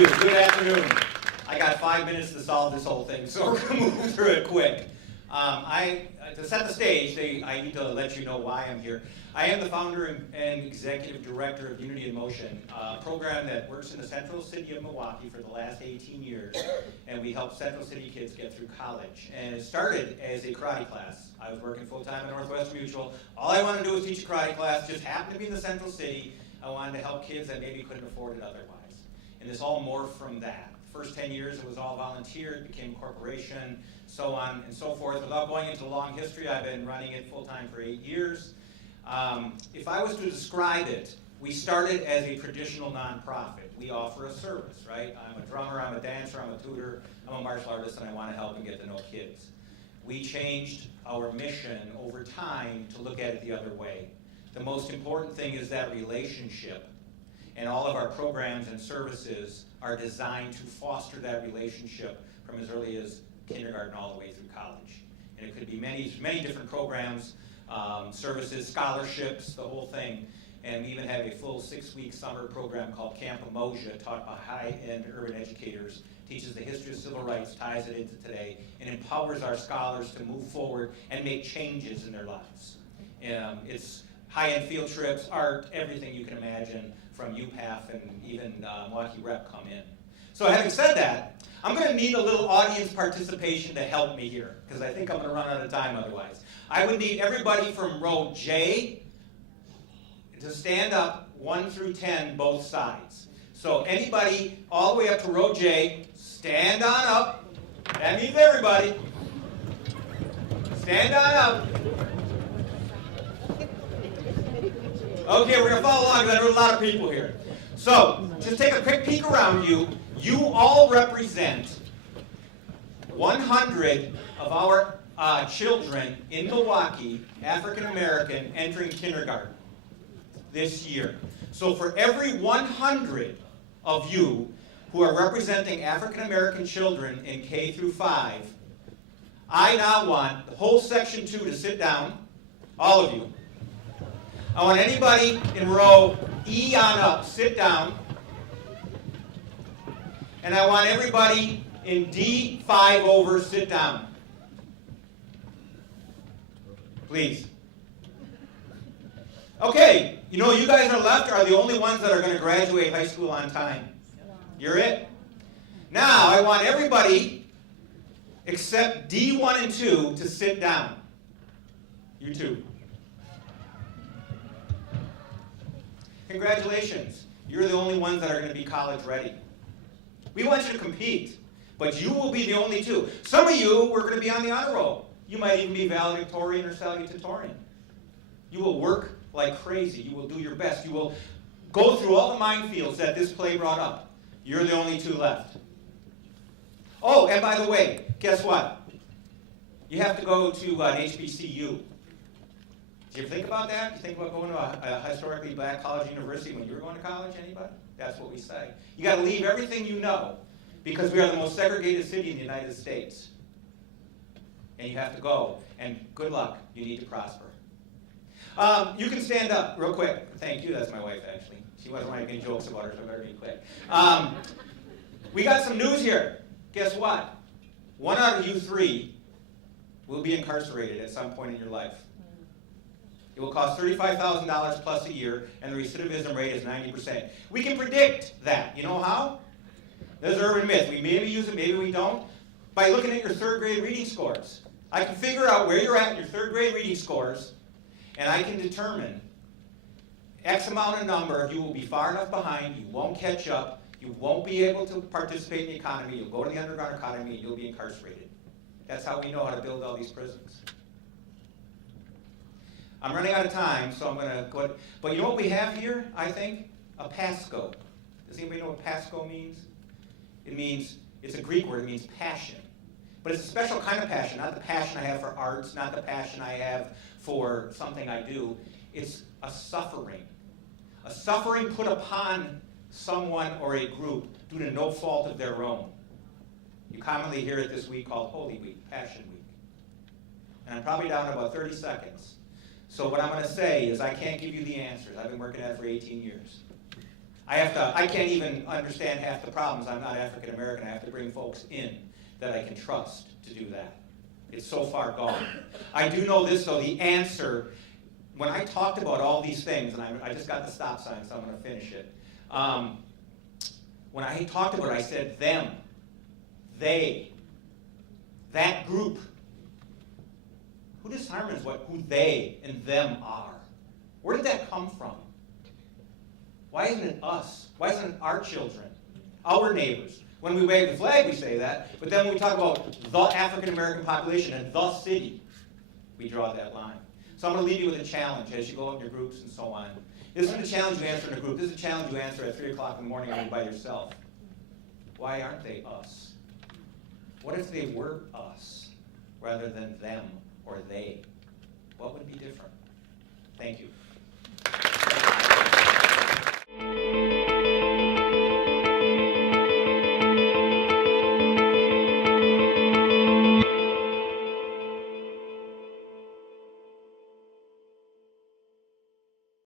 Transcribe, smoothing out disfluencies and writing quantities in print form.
you. Good afternoon. I got 5 minutes to solve this whole thing, so we're going to move through it quick. To set the stage, I need to let you know why I'm here. I am the founder and executive director of Unity in Motion, a program that works in the central city of Milwaukee for the last 18 years, and we help central city kids get through college. And it started as a karate class. I was working full-time at Northwestern Mutual. All I wanted to do was teach a karate class, just happened to be in the central city. I wanted to help kids that maybe couldn't afford it otherwise. And this all morphed from that. First 10 years, it was all volunteer, it became a corporation, so on and so forth. Without going into the long history, I've been running it full-time for 8 years. If I was to describe it, we started as a traditional nonprofit. We offer a service, right? I'm a drummer, I'm a dancer, I'm a tutor, I'm a martial artist, and I want to help and get to know kids. We changed our mission over time to look at it the other way. The most important thing is that relationship. And all of our programs and services are designed to foster that relationship from as early as kindergarten all the way through college. And it could be many different programs, services, scholarships, the whole thing. And we even have a full 6-week summer program called Camp Emoja, taught by high-end urban educators, teaches the history of civil rights, ties it into today, and empowers our scholars to move forward and make changes in their lives. It's high-end field trips, art, everything you can imagine, from UPAF and even Milwaukee Rep come in. So having said that, I'm going to need a little audience participation to help me here, because I think I'm going to run out of time otherwise. I would need everybody from row J to stand up 1 through 10, both sides. So anybody all the way up to row J, stand on up. That means everybody. Stand on up. Okay, we're going to follow along because I know a lot of people here. So, just take a quick peek around you. You all represent 100 of our children in Milwaukee, African American, entering kindergarten this year. So for every 100 of you who are representing African American children in K through 5, I now want the whole section 2 to sit down, all of you. I want anybody in row E on up, sit down. And I want everybody in D5 over, sit down. Please. Okay, you know, you guys on the left are the only ones that are going to graduate high school on time. You're it. Now, I want everybody except D1 and 2 to sit down. You too. Congratulations. You're the only ones that are going to be college ready. We want you to compete, but you will be the only two. Some of you were going to be on the honor roll. You might even be valedictorian or salutatorian. You will work like crazy. You will do your best. You will go through all the minefields that this play brought up. You're the only two left. Oh, and by the way, guess what? You have to go to an HBCU. Did you ever think about that? Did you think about going to a historically black college university when you were going to college? Anybody? That's what we say. You got to leave everything you know, because we are the most segregated city in the United States. And you have to go. And good luck. You need to prosper. You can stand up real quick. Thank you. That's my wife, actually. She wasn't making any jokes about her, so I better be quick. We got some news here. Guess what? 1 out of you 3 will be incarcerated at some point in your life. It will cost $35,000 plus a year, and the recidivism rate is 90%. We can predict that. You know how? There's an urban myth. We maybe use it, maybe we don't. By looking at your 3rd grade reading scores. I can figure out where you're at in your 3rd grade reading scores, and I can determine X amount of number, you will be far enough behind, you won't catch up, you won't be able to participate in the economy, you'll go to the underground economy, and you'll be incarcerated. That's how we know how to build all these prisons. I'm running out of time, so I'm going to go. But you know what we have here, I think? A PASCO. Does anybody know what PASCO means? It means, it's a Greek word, it means passion. But it's a special kind of passion, not the passion I have for arts, not the passion I have for something I do. It's a suffering. A suffering put upon someone or a group due to no fault of their own. You commonly hear it this week called Holy Week, Passion Week. And I'm probably down to about 30 seconds. So what I'm going to say is I can't give you the answers. I've been working at it for 18 years. I can't even understand half the problems. I'm not African American. I have to bring folks in that I can trust to do that. It's so far gone. I do know this, though, the answer, when I talked about all these things, and I just got the stop sign, so I'm going to finish it. When I talked about it, I said them, they, that group. Who determines who they and them are? Where did that come from? Why isn't it us? Why isn't it our children, our neighbors? When we wave the flag, we say that, but then when we talk about the African American population and the city, we draw that line. So I'm going to leave you with a challenge as you go out in your groups and so on. This isn't a challenge you answer in a group. This is a challenge you answer at 3 o'clock in the morning or by yourself. Why aren't they us? What if they were us rather than them or they? What would be different? Thank you.